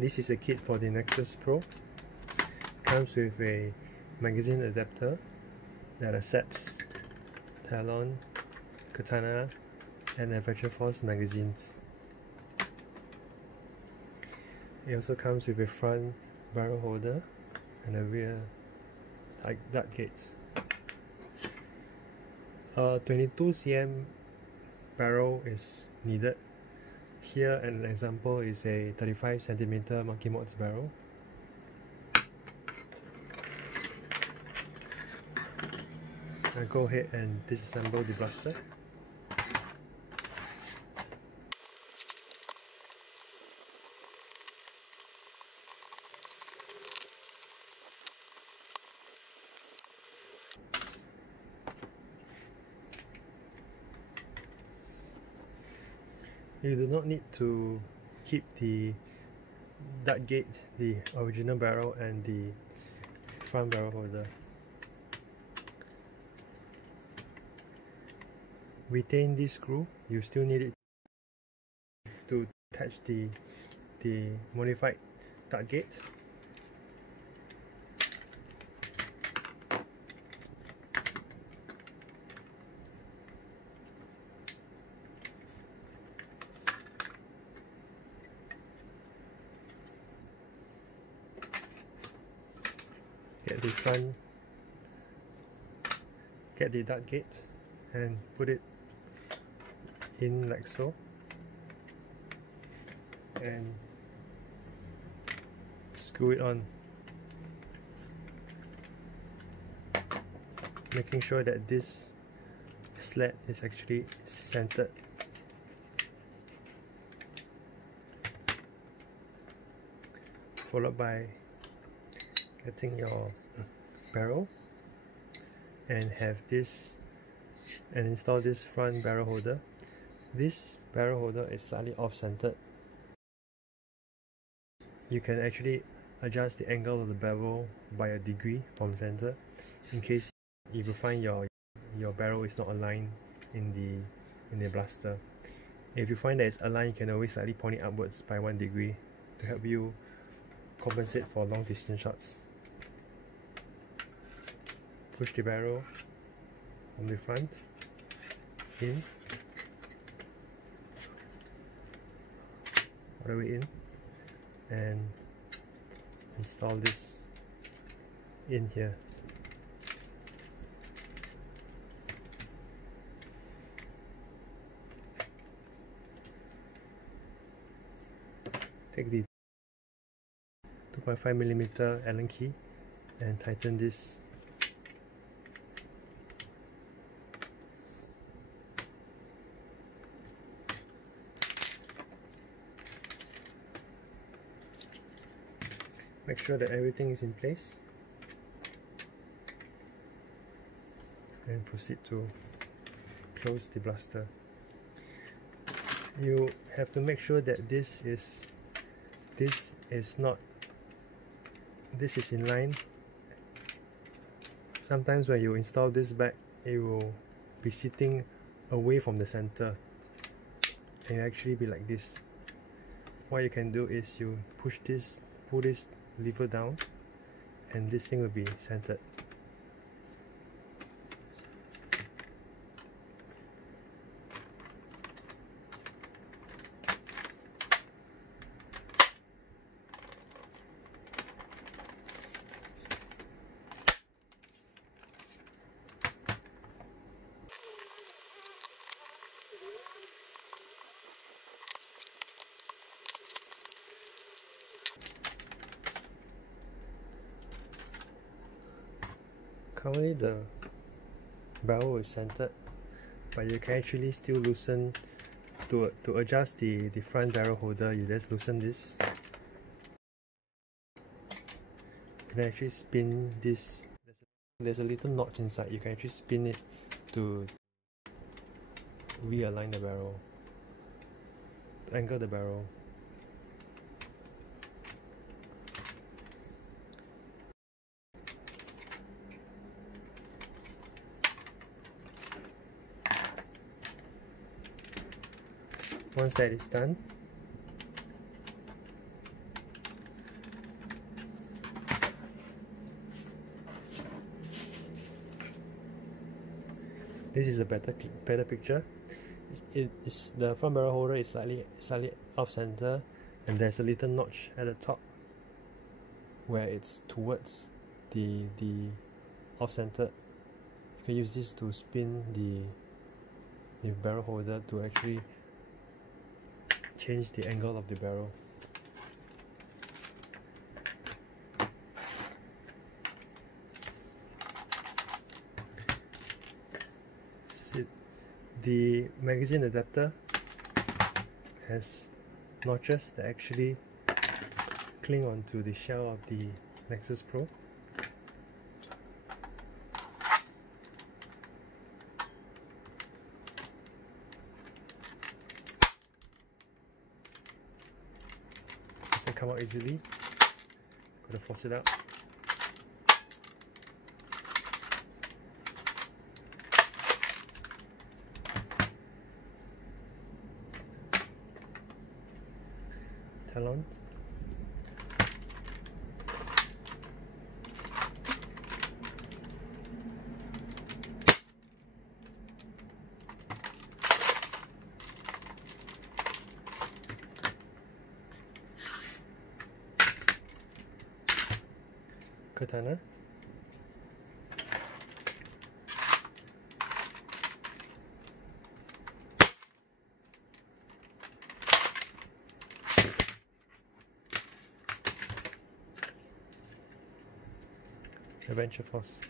This is a kit for the Nexus Pro. Comes with a magazine adapter that accepts Talon, Katana and Adventure Force magazines. It also comes with a front barrel holder and a rear dart gate. A 22 cm barrel is needed. Here an example is a 35 cm Monkey Mods barrel. I'll go ahead and disassemble the blaster. You do not need to keep the dart gate, the original barrel and the front barrel holder. Retain this screw. You still need it to attach the modified dart gate. Get the dart gate and put it in like so, and screw it on, making sure that this slat is actually centered. Followed by getting your barrel and install this front barrel holder. This barrel holder is slightly off-centered. You can actually adjust the angle of the barrel by a degree from center in case if you find your barrel is not aligned in the blaster. If you find that it's aligned, you can always slightly point it upwards by 1 degree to help you compensate for long distance shots. Push the barrel from the front in, all the way in, and install this in here. Take the 2.5mm Allen key and tighten this. Make sure that everything is in place and proceed to close the blaster. You have to make sure that this is in line. Sometimes when you install this back, it will be sitting away from the center and it actually be like this. What you can do is you pull this lever down and this thing will be centered. Currently the barrel is centered, but you can actually still loosen to adjust the front barrel holder. You just loosen this. You can actually spin this. There's a little notch inside. You can actually spin it to realign the barrel, to angle the barrel. Once that is done, This is a better picture. It is the front barrel holder is slightly off center, and there's a little notch at the top where it's towards the off center. You can use this to spin the barrel holder to actually change the angle of the barrel. The magazine adapter has notches that actually cling onto the shell of the Nexus Pro. Doesn't come out easily. Gotta force it out. Talons. Katana. Adventure Force.